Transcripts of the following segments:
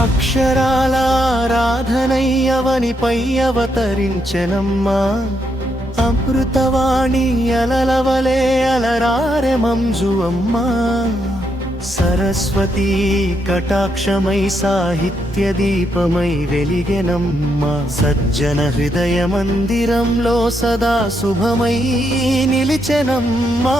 అక్షరాల ఆరాధనయ్యవనిపై అవతరించెనమ్మా. అమృతవాణి అలలవలే అలరారె మంజు అమ్మా. సరస్వతీ కటాక్షమై సాహిత్య దీపమై వెలిగెనమ్మా. సజ్జన హృదయ మందిరంలో సదా శుభమై నిలిచెనమ్మా.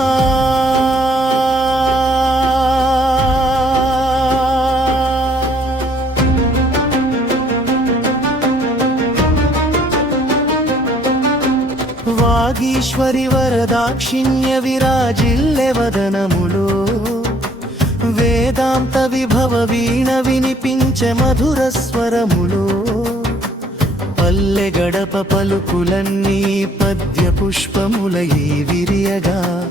వాగీశ్వరి వరదాక్షిణ్య విరాజిల్లె వదనములో. వేదాంత విభవ వీణ వినిపించే మధుర స్వరములో. పల్లె గడప పలుకులన్నీ పద్య పుష్పములై విరియగా.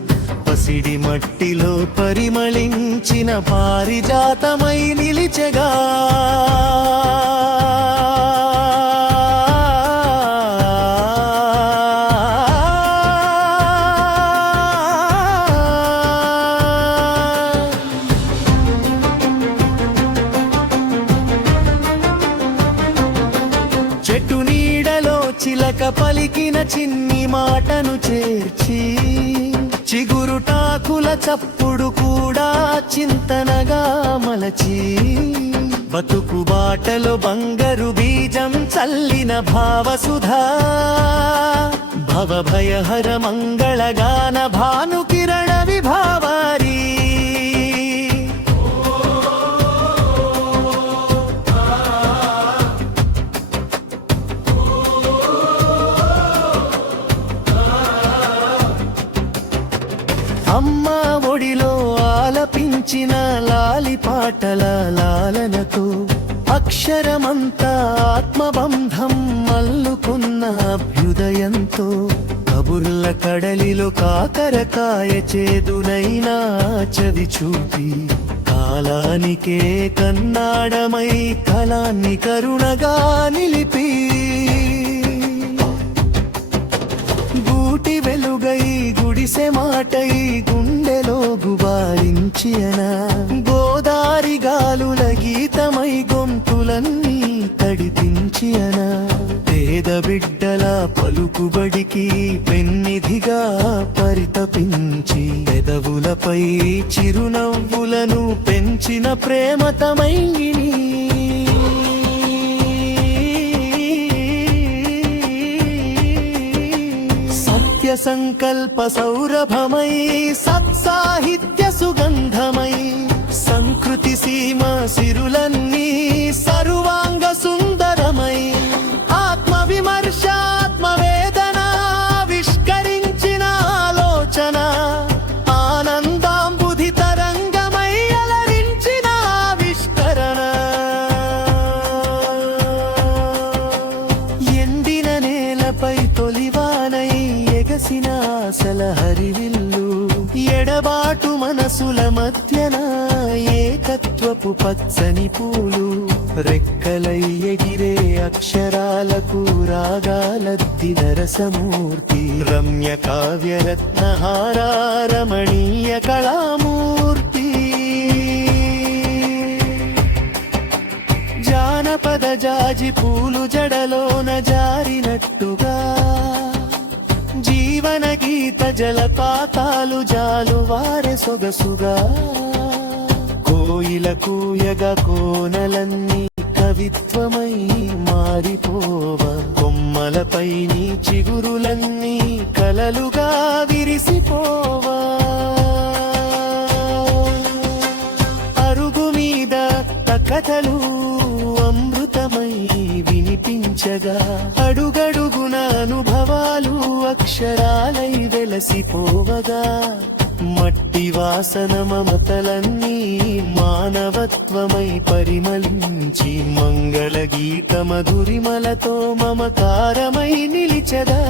పసిడి మట్టిలో పరిమళించిన పారిజాతమై నిలిచెగా. చెట్టు నీడలో చిలక పలికిన చిన్ని మాటను చేర్చి. చిగురుటాకుల చప్పుడు కూడా చింతనగా మలచి. బతుకు బాటలో బంగారు బీజం చల్లిన భావసుధా. భవభయహర మంగళగాన భానుకిరణ విభావారి. అమ్మ ఒడిలో ఆలపించిన లాలి పాటల లాలనతో. అక్షరమంతా ఆత్మబంధం మల్లుకున్న అభ్యుదయంతో. కబుర్ల కడలిలో కాకరకాయ చేదునైనా చవి చూపి. కాలానికే కన్నాడమై కళాన్ని కరుణగా నిలిపి. గూటి వెలుగై గుడిసె మాటై గుండెలో గుబారించిన. గోదారి గాలుల గీతమై గొంతులన్నీ తడిపించిన. పేద బిడ్డల పలుకుబడికి పెన్నిధిగా పరితపించి. పెదవులపై చిరునవ్వులను పెంచిన ప్రేమతమైని. సంకల్ప సౌరభమై సత్సాహిత్య సుగంధమై. సంస్కృతి సీమ సిరులన్నీ సర్వాంగ సుందరమై. ఆత్మ విమర్శ ఆత్మవేదన విష్కరించిన ఆలోచన. ఆనందాంబుధి తరంగమై అలరించిన ఆవిష్కరణ. ఎండిన నేలపై తొలివానై ఎగసిన ఆశల హరివిల్లు. ఎడబాటు మనసుల మధ్యన ఏకత్వపు పచ్చని పూలు. రెక్కలై ఎగిరే అక్షరాలకు రాగాలద్దిన రసమూర్తి. రమ్య కావ్యరత్నహార రమణీయ కళామూర్తి. జానపద జాజి పూలు జడలోన జారినట్టుగా. జీవన గీత జలపాతాలు జాలువారె సొగసుగా. కోయిల కూయగా కోనలన్నీ కవిత్వమై మారిపోవ. కొమ్మలపై నీ చిగురులన్నీ కలలుగా విరిసిపోవా. అరుగు మీద కథలు అమృతమై వినిపించగా. అడుగడుగున అనుభవాలు అక్షరాలై వెలసిపోవగా. మట్టి వాసన మమతలన్నీ మానవత్వమై పరిమళించి. మంగళ గీత మధురిమలతో మమకారమై నిలిచదా.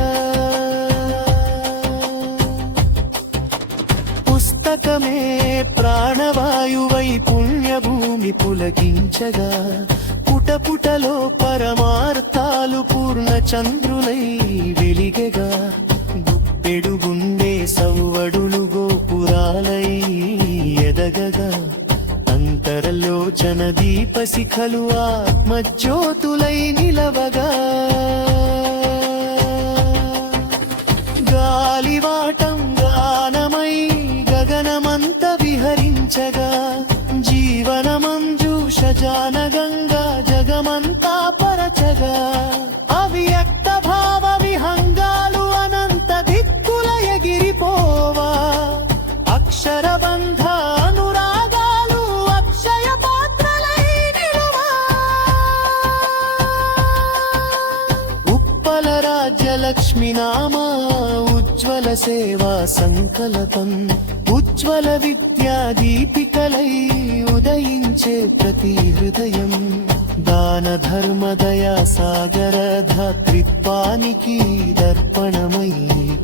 పుస్తకమే ప్రాణవాయువై పుణ్యభూమి పులకించగా. పుటపుటలో పరమార్థాలు పూర్ణ చంద్రులై వెలిగగా. గుప్పెడు గుండె సవ్వడులు గోపురాలై ఎదగగా. అంతరలోచన దీపశిఖలు ఆత్మజ్యోతులై నిలవగా గాలివాటం గానమై గగనమంత విహరించగా జీవనమంజూష జానగంగా జగమంతా పరచగా అవ్యక్త భావ విహంగాలు అనంత దిక్కుల ఎగిరిపోవా అక్షరబంధ అనురాగాలు అక్షయ పాత్రలై నిలువా ఉప్పల రాజ్యలక్ష్మి నామా ఉజ్వల సేవా సంకల్పం ఉజ్వల విద్యా దీపికలై ఉదయించే ప్రతి హృదయం దాన ధర్మ దయా సాగర ధాత్రిత్వానికి దర్పణమై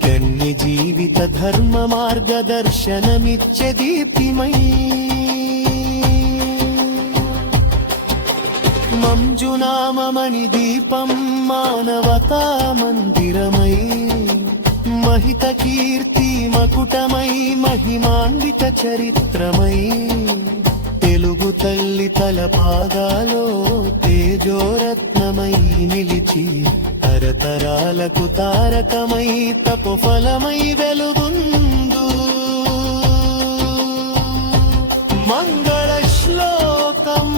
కన్ని జీవిత ధర్మ మార్గదర్శనమిచ్చే దీప్తిమై మంజునామమణి దీపం మానవతా మందిరమై మహిత కీర్తి మకుటమై మహిమాన్విత చరిత్రమై తెలుగు తల్లి తలపాగాలో తేజోరత్నమై నిలిచి తరతరాలకు తారకమై తపోఫలమై వెలుగుందు మంగళ శ్లోకం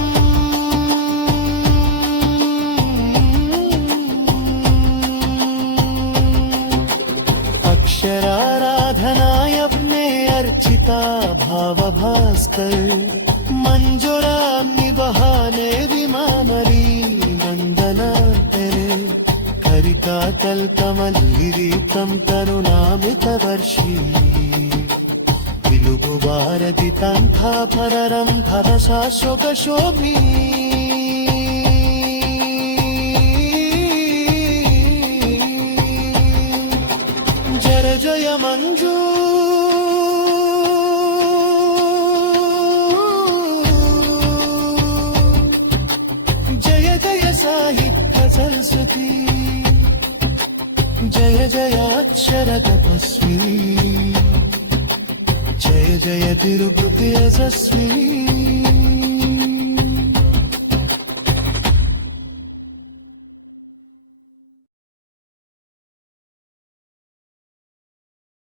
अक्षराराधनायज्ञे अर्चिता भावभास्कर मंजुराम्नि बहाने विमामरी वंदना तेरे हरिता कल्पमल्लिरीतं करुणामृतवर्षी विलुगु भारति तन्थापररं भवशाशोकशोभि जय मंजू जय जय साहित्य सरस्वती जय जय अक्षर तपस्वी जय जय तिरुपति यशस्वी